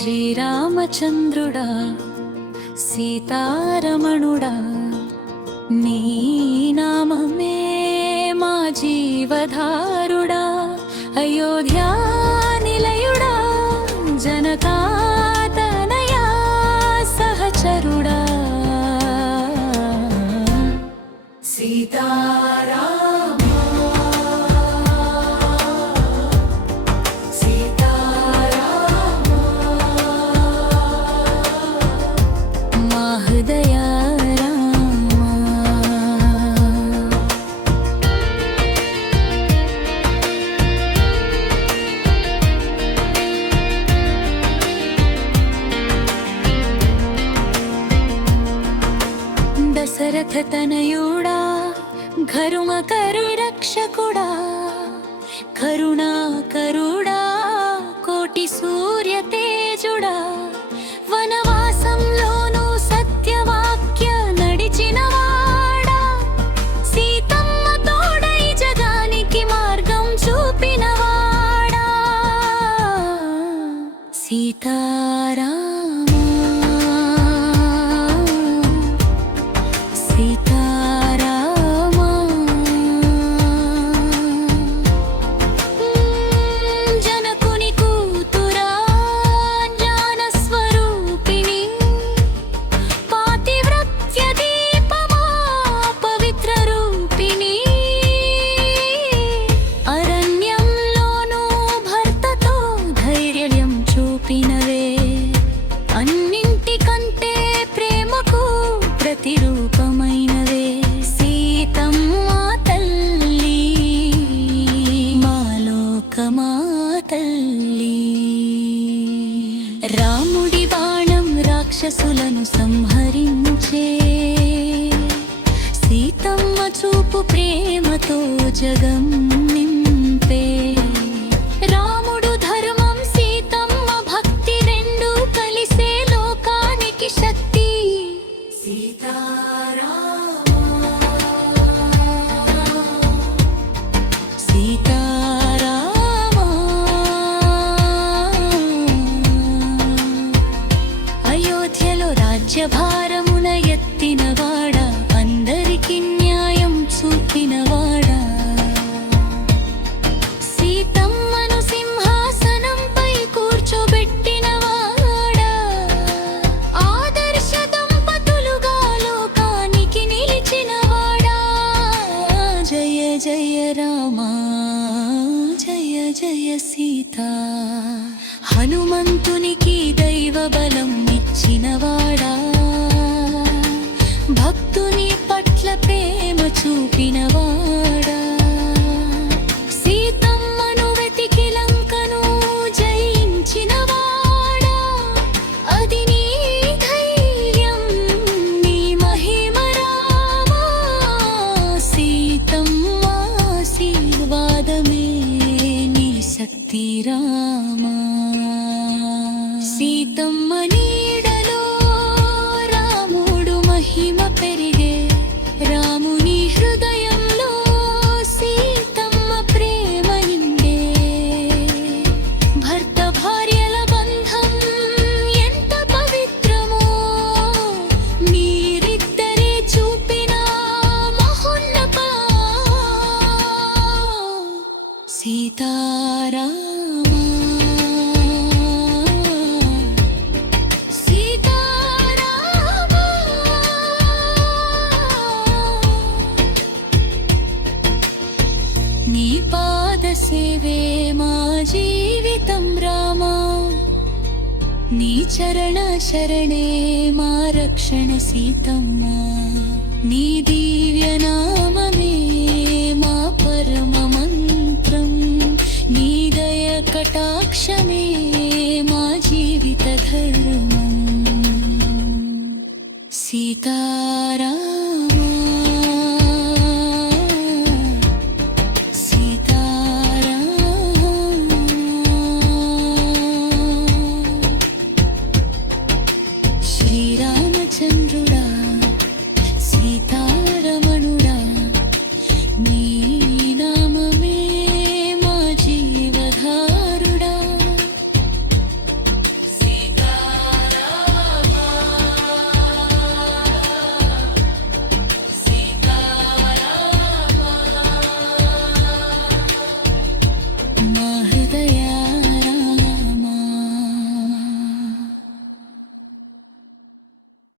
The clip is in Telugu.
శ్రీరామచంద్రుడా సీతారమణుడా నీ నామమే మా జీవధారుడా అయోధ్యా నిలయుడా జనకాతనయా సహచరుడా సీతారామ దశరథ తనయుడా ఘరుమ కరు రక్షకుడా కరుణాకరుడా కోటి సూర్య తేజుడా వనవాసంలోనూ సత్యవాక్య నడిచినవాడా సీతమ్మ తోడై జగానికి మార్గం చూపినవాడా సీతారా అన్నింటికంటే ప్రేమకు ప్రతిరూపమైనవే సీతమ్మ తల్లి మాలోకమా తల్లి రాముడి బాణం రాక్షసులను సంహరించే సీతమ్మ చూపు ప్రేమతో జగం నింపే రాముడు ధర్మం సీతమ్మ భక్తి రెండు కలిసే లోకానికి శక్తి సీతారామ సీతారామ అయోధ్యలో రాజ్యభారమున ఎత్తినవాడా అందరికి న్యాయం చూపినవాడా సీతమ్మను సింహాసనంపై కూర్చోబెట్టినవాడా ఆదర్శ దంపతులుగా లోకానికి నిలిచినవాడా జయ జయ రామ జయ జయ సీత హనుమంతునికి దైవ బలం ఇచ్చినవాడా భక్తుని పట్ల ప్రేమ చూపినవాడా సీతమ్మను వెతికి లంకను జయించినవాడా అది నీ ధైర్యం నీ మహిమ రామా సీతమ్మ ఆశీర్వాదమే నీ శక్తి రామా సీతమ్మ నీడలో రాముడు మహిమ పెరిగే రాముని హృదయంలో సీతమ్మ ప్రేమ నిండే భర్త భార్యల బంధం ఎంత పవిత్రమో మీరిద్దరే చూపిన మహోన్నత సీతారామ నీ పాద సేవే మా జీవితం రామా నీ చరణ శరణే మా రక్షణ సీతమ్మ నీ దివ్య నామమే మా పరమ మంత్రం నీ దయ కటాక్షమే మా జీవిత ధర్మం